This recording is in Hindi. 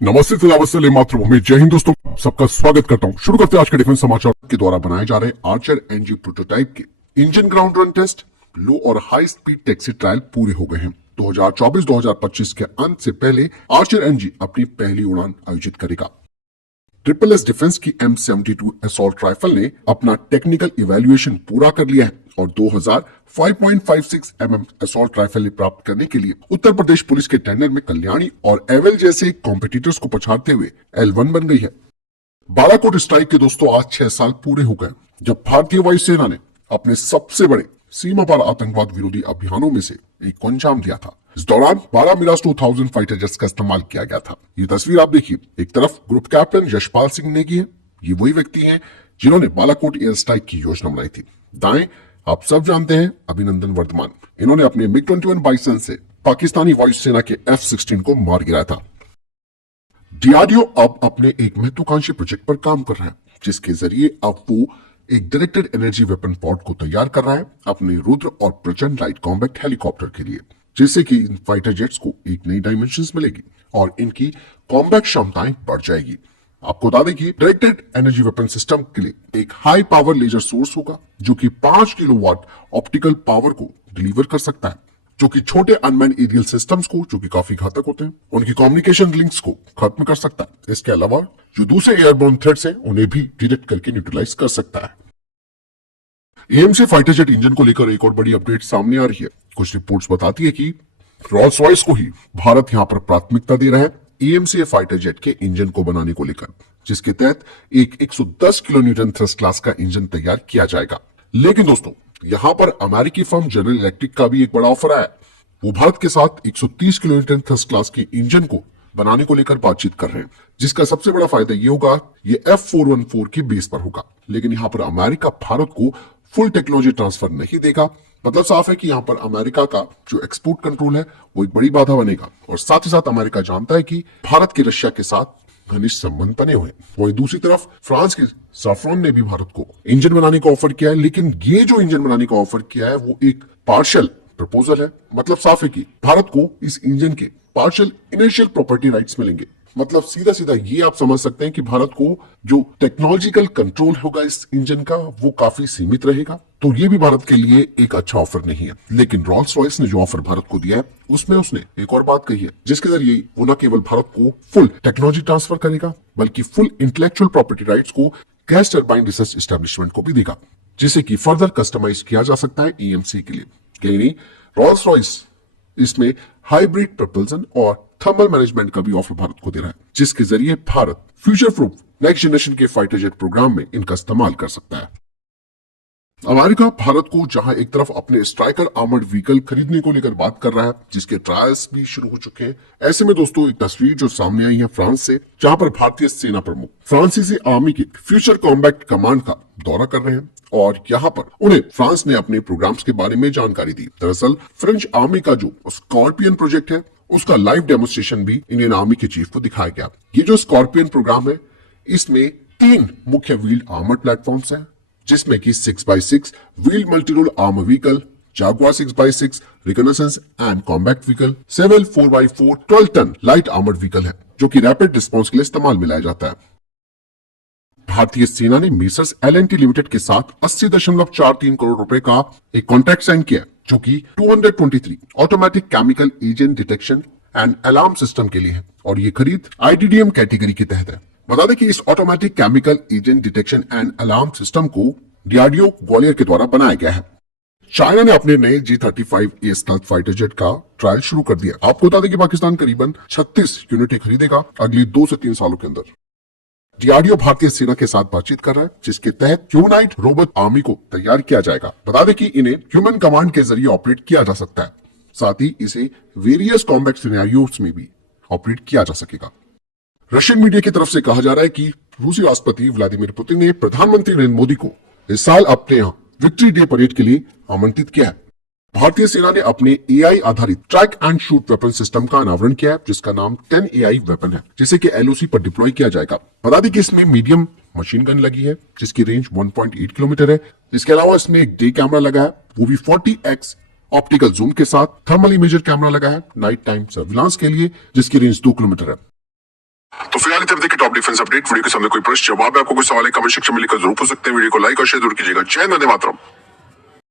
नमस्ते सलाम मातृभूमि। जय हिंद दोस्तों, सबका स्वागत करता हूं। शुरू करते हैं आज के डिफेंस समाचार के द्वारा बनाए जा रहे आर्चर एनजी प्रोटोटाइप के इंजन ग्राउंड रन टेस्ट, लो और हाई स्पीड टैक्सी ट्रायल पूरे हो गए हैं। 2024-2025 के अंत से पहले आर्चर एनजी अपनी पहली उड़ान आयोजित करेगा। ट्रिपल एस डिफेंस की M72 असॉल्ट राइफल ने अपना टेक्निकल इवैल्यूएशन पूरा कर लिया है और 5.56 mm असॉल्ट राइफल प्राप्त करने के लिए उत्तर प्रदेश पुलिस के टेंडर में कल्याणी और एवेल जैसे कॉम्पिटिटर्स को पछाड़ते हुए L1 बन गई है। बालाकोट स्ट्राइक के दोस्तों आज 6 साल पूरे हो गए जब भारतीय वायुसेना ने अपने सबसे बड़े सीमा पार आतंकवाद विरोधी अभियानों में से एक को अंजाम दिया था। इस दौरान 12 मिराज 2000 फाइटर जेट्स का इस्तेमाल किया गया था। ये तस्वीर आप देखिए, एक तरफ ग्रुप कैप्टन यशपाल सिंह नेगी है, ये वही व्यक्ति हैं जिन्होंने बालाकोट एयर स्ट्राइक की योजना बनाई थी। दाएं आप सब जानते हैं अभिनंदन वर्धमान, इन्होंने अपने MiG-21 बाइसन से पाकिस्तानी वायुसेना के F-16 को मार गिराया था। डीआरडीओ अब अपने एक महत्वाकांक्षी प्रोजेक्ट पर काम कर रहा है जिसके जरिए अब वो एक डायरेक्टेड एनर्जी वेपन पॉड को तैयार कर रहा है अपने रुद्र और प्रचंड लाइट कॉम्बैट हेलीकॉप्टर के लिए, जिससे कि इन फाइटर जेट्स को एक नई डायमेंशंस मिलेगी और इनकी कॉम्बैट क्षमताएं बढ़ जाएगी। आपको बता दें कि डायरेक्टेड एनर्जी वेपन सिस्टम के लिए एक हाई पावर लेजर सोर्स होगा जो कि 5 किलोवाट ऑप्टिकल पावर को डिलीवर कर सकता है, जो कि छोटे अनमैन एरियल सिस्टम्स को, जो कि काफी घातक होते हैं, उनकी कम्युनिकेशन लिंक्स को खत्म कर सकता है। इसके अलावा जो दूसरे एयरबोर्न थ्रेट्स हैं उन्हें भी डिटेक्ट करके न्यूट्रलाइज कर सकता है। एएमसी फाइटर जेट इंजन को लेकर एक और बड़ी अपडेट सामने आ रही है। कुछ रिपोर्ट्स बताती है कि रॉल्स रॉयस को ही भारत यहां पर प्राथमिकता दे रहा है एएमसी फाइटर जेट के इंजन को बनाने को लेकर, जिसके तहत एक 110 किलो न्यूटन थ्रस्ट क्लास का इंजन तैयार किया जाएगा। लेकिन दोस्तों यहां पर अमेरिकी फर्म जनरल इलेक्ट्रिक का भी एक बड़ा ऑफर आया। वो भारत के साथ 130 किलो न्यूटन थ्रस्ट क्लास के इंजन को बनाने को लेकर बातचीत कर रहे हैं, जिसका सबसे बड़ा फायदा ये होगा ये F414 की बेस पर होगा। लेकिन यहाँ पर अमेरिका भारत को फुल टेक्नोलॉजी ट्रांसफर नहीं देगा। मतलब साफ है कि यहाँ पर अमेरिका का जो एक्सपोर्ट कंट्रोल है वो एक बड़ी बाधा बनेगा और साथ ही साथ अमेरिका जानता है कि भारत के रशिया के साथ घनिष्ठ संबंध बने हुए। वहीं दूसरी तरफ फ्रांस के सैफ्रॉन ने भी भारत को इंजन बनाने का ऑफर किया है, लेकिन ये जो इंजन बनाने का ऑफर किया है वो एक पार्शियल प्रपोजल है। मतलब साफ है कि भारत को इस इंजन के पार्शियल इनिशियल प्रॉपर्टी राइट्स मिलेंगे। मतलब सीधा सीधा ये आप समझ सकते हैं कि भारत को जो टेक्नोलॉजिकल कंट्रोल होगा इस इंजन का वो काफी सीमित रहेगा। तो ये भी भारत के लिए एक अच्छा ऑफर नहीं है। लेकिन रॉल्स रॉयस ने जो ऑफर भारत को दिया है उसमें उसने एक और बात कही है, जिसके जरिए वो न केवल भारत को फुल टेक्नोलॉजी ट्रांसफर करेगा बल्कि फुल इंटेलेक्चुअल प्रॉपर्टी राइट्स को गैस टरबाइन रिसर्च एस्टेब्लिशमेंट को भी देगा, जिसे कि फर्दर कस्टमाइज किया जा सकता है एएमसी के लिए। कहीं नहीं, रॉल्स रॉयस इसमें हाइब्रिड प्रपल्सन और थर्मल मैनेजमेंट का भी ऑफर भारत को दे रहा है, जिसके जरिए Bharat future proof next generation के फाइटर जेट प्रोग्राम में इनका इस्तेमाल कर सकता है। अमेरिका भारत को जहां एक तरफ अपने स्ट्राइकर आर्मर्ड व्हीकल खरीदने को लेकर बात कर रहा है, जिसके ट्रायल्स भी शुरू हो चुके हैं, ऐसे में दोस्तों एक तस्वीर जो सामने आई है फ्रांस से, जहां पर भारतीय सेना प्रमुख फ्रांसीसी आर्मी के फ्यूचर कॉम्बैट कमांड का दौरा कर रहे हैं और यहाँ पर उन्हें फ्रांस ने अपने प्रोग्राम्स के बारे में जानकारी दी। दरअसल फ्रेंच आर्मी का जो स्कॉर्पियन प्रोजेक्ट है उसका लाइव डेमोन्स्ट्रेशन भी इंडियन आर्मी के चीफ को दिखाया गया। ये जो स्कॉर्पियन प्रोग्राम है इसमें 3 मुख्य व्हील्ड आर्मर्ड प्लेटफॉर्म्स हैं, जिसमें कि 6x6 wheeled multi role armour vehicle, Jaguar 6x6 reconnaissance and combat vehicle, सेवेल 4x4 12 ton light armoured vehicle है, जो कि रैपिड रिस्पॉन्स के लिए इस्तेमाल में लाया जाता है। भारतीय सेना ने मेसर्स L&T लिमिटेड के साथ 80.43 करोड़ रुपए का एक कॉन्ट्रैक्ट साइन किया, जो कि 223 automatic chemical agent detection and alarm system के लिए है और ये खरीद IDDM कैटेगरी के तहत है। बता दें कि इस automatic chemical agent detection and alarm system को डीआरडीओ ग्वालियर के द्वारा बनाया गया है। चाइना ने अपने नए J-35A स्टेल्थ फाइटर जेट का ट्रायल शुरू कर दिया। आपको बता दें कि पाकिस्तान करीबन 36 यूनिटें खरीदेगा अगली 2 से 3 सालों के अंदर। डीआरडीओ भारतीय सेना के साथ बातचीत कर रहा है, जिसके तहत ह्यूमनाइट रोबोट आर्मी को तैयार किया जाएगा। बता दें कि इन्हें ह्यूमन कमांड के जरिए ऑपरेट किया जा सकता है, साथ ही इसे वेरियस कॉम्बैट सिनेरियोस में भी ऑपरेट किया जा सकेगा। रशियन मीडिया की तरफ से कहा जा रहा है कि रूसी राष्ट्रपति व्लादिमीर पुतिन ने प्रधानमंत्री नरेंद्र मोदी को इस साल अपने यहाँ विक्ट्री डे परेड के लिए आमंत्रित किया है। भारतीय सेना ने अपने एआई आधारित track and shoot weapon system का अनावरण किया है, जिसका नाम 10 AI वेपन है, जिसे कि LOC पर डिप्लॉय किया जाएगा। बता दें कि इसमें मीडियम मशीन गन लगी है, जिसकी रेंज 1.8 किलोमीटर है। इसके अलावा इसमें एक डे कैमरा लगा है, वो भी 40x ऑप्टिकल जूम के साथ। थर्मल इमेजर कैमरा लगा है नाइट टाइम सर्विलांस के लिए, जिसकी रेंज 2 किलोमीटर है। तो फिलहाल इस हफ्ते की टॉप डिफेंस अपडेट। वीडियो के सामने कोई प्रश्न जवाब है, आपको कोई सवाल है, कमेंट सेक्शन में लिखकर जरूर पूछ सकते हैं। वीडियो को लाइक और शेयर जरूर कीजिएगा। जय हिंद, वंदे मातरम।